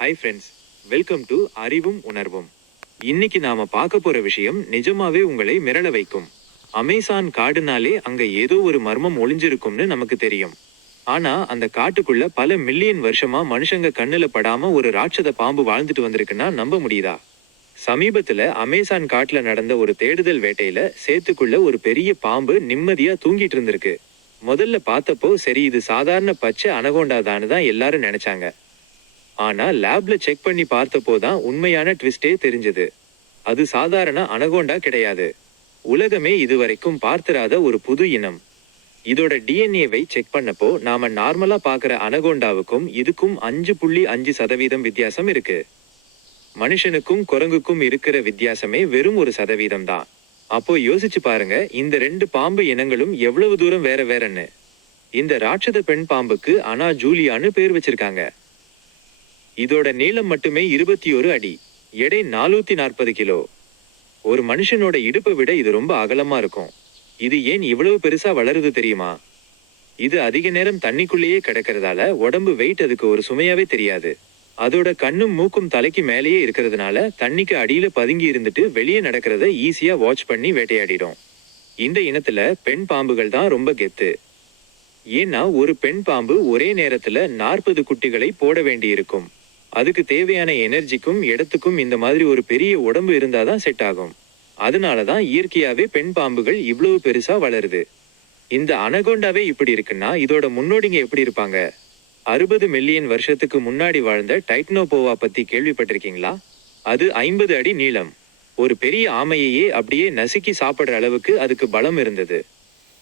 Hi friends, welcome to அறிவும் உணர்வும். இன்னைக்கு நாம பார்க்க போற விஷயம் நிஜமாவே உங்களை மிரள வைக்கும். அமேசான் காடுனாலே அங்க ஏதோ ஒரு மர்மம் ஒளிஞ்சிருக்கும்னு நமக்கு தெரியும். ஆனா அந்த காட்டுக்குள்ள பல மில்லியன் வருஷமா மனுஷங்க கண்ணுல படாம ஒரு ராட்சத பாம்பு வாழ்ந்துட்டு வந்திருக்குன்னா நம்ப முடியுதா? சமீபத்துல அமேசான் காட்டுல நடந்த ஒரு தேடுதல் வேட்டையில சேத்துக்குள்ள ஒரு பெரிய பாம்பு நிம்மதியா தூங்கிட்டு இருந்திருக்கு. முதல்ல பார்த்தப்போ சரி இது சாதாரண பச்சை அனகோண்டாதான்னு தான் எல்லாரும் நினைச்சாங்க. ஆனா லேப்ல செக் பண்ணி பார்த்தப்போதான் உண்மையான ட்விஸ்டே தெரிஞ்சது. அது சாதாரண அனகோண்டா கிடையாது. உலகமே இதுவரைக்கும் பார்த்திராத ஒரு புது இனம். இதோட டிஎன்ஏவை செக் பண்ணப்போ நாம நார்மலா பாக்குற அனகோண்டாவுக்கும் இதுக்கும் 5.5% வித்தியாசம் இருக்கு. மனுஷனுக்கும் குரங்குக்கும் இருக்கிற வித்தியாசமே வெறும் 1% தான். அப்போ யோசிச்சு பாருங்க, இந்த 2 பாம்பு இனங்களும் எவ்வளவு தூரம் வேற வேறன்னு. இந்த ராட்சத பெண் பாம்புக்கு அனா ஜூலியான்னு பேர் வச்சிருக்காங்க. இதோட நீளம் மட்டுமே 21 அடி, எடை 440 கிலோ. ஒரு மனுஷனோட இடுப்பை விட இது ரொம்ப அகலமா இருக்கும். இது ஏன் இவ்வளவு பெருசா வளருது தெரியுமா? இது அதிக நேரம் தண்ணிக்குள்ளேயே கிடக்கிறதால உடம்பு வெயிட் அதுக்கு ஒரு சுமையாவே தெரியாது. அதோட கண்ணும் மூக்கும் தலைக்கு மேலேயே இருக்கிறதுனால தண்ணிக்கு அடியில பதுங்கி இருந்துட்டு வெளியே நடக்கிறத ஈஸியா வாட்ச் பண்ணி வேட்டையாடிடும். இந்த இனத்துல பெண் பாம்புகள் தான் ரொம்ப கெத்து. ஏன்னா ஒரு பெண் பாம்பு ஒரே நேரத்துல 40 குட்டிகளை போட வேண்டி இருக்கும். அதுக்கு தேவையான எனர்ஜிக்கும் இடத்துக்கும் இந்த மாதிரி ஒரு பெரிய உடம்பு இருந்தாதான் செட் ஆகும். அதனாலதான் இயற்கையாவே பெண் பாம்புகள் இவ்வளவு பெருசா வளருது. இந்த அனகோண்டாவே இப்படி இருக்குன்னா இதோட முன்னோடிங்க எப்படி இருப்பாங்க? 60 மில்லியன் வருஷத்துக்கு முன்னாடி வாழ்ந்த டைட்டனோபோவா பத்தி கேள்விப்பட்டிருக்கீங்களா? அது 50 அடி நீளம். ஒரு பெரிய ஆமையையே அப்படியே நசுக்கி சாப்பிடுற அளவுக்கு அதுக்கு பலம் இருந்தது.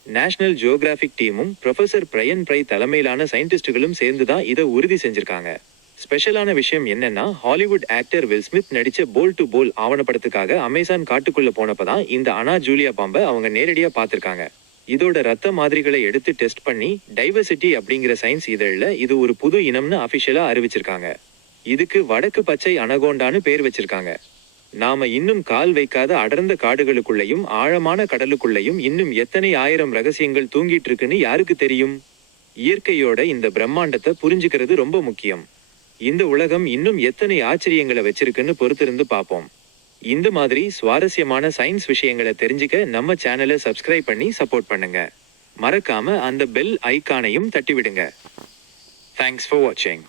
நேஷனல் ஜியோகிராபிக் டீமும் ப்ரொஃபசர் பிரையன் பிரை தலைமையிலான சயின்டிஸ்டுகளும் சேர்ந்துதான் இதை உறுதி செஞ்சிருக்காங்க. ஸ்பெஷலான விஷயம் என்னன்னா, ஹாலிவுட் ஆக்டர் வில் ஸ்மித் நடிச்ச போல் டு போல் ஆவணப்படத்துக்காக அமேசான் காட்டுக்குள்ள போனப்பதான் இந்த அனா ஜூலியா பாம்பை அவங்க நேரடியா பார்த்திருக்காங்க. இதோட ரத்த மாதிரிகளை எடுத்து டெஸ்ட் பண்ணி டைவர்சிட்டி அப்படிங்கிற சயின்ஸ் இதழில் இது ஒரு புது இனம்னு அபிஷியலா அறிவிச்சிருக்காங்க. இதுக்கு வடக்கு பச்சை அனகோண்டான்னு பேர் வச்சிருக்காங்க. நாம இன்னும் கால் வைக்காத அடர்ந்த காடுகளுக்குள்ளையும் ஆழமான கடலுக்குள்ளையும் இன்னும் எத்தனை ஆயிரம் ரகசியங்கள் தூங்கிட்டு இருக்குன்னு யாருக்கு தெரியும்? இயற்கையோட இந்த பிரம்மாண்டத்தை புரிஞ்சுக்கிறது ரொம்ப முக்கியம். இந்த உலகம் இன்னும் எத்தனை ஆச்சரியங்களை வச்சிருக்குன்னு பொறுத்திருந்து பார்ப்போம். இந்த மாதிரி சுவாரஸ்யமான சயின்ஸ் விஷயங்களை தெரிஞ்சுக்க நம்ம சேனலை சப்ஸ்கிரைப் பண்ணி சப்போர்ட் பண்ணுங்க. மறக்காம அந்த பெல் ஐகானையும் தட்டிவிடுங்க. தேங்க்ஸ் ஃபார் வாட்சிங்.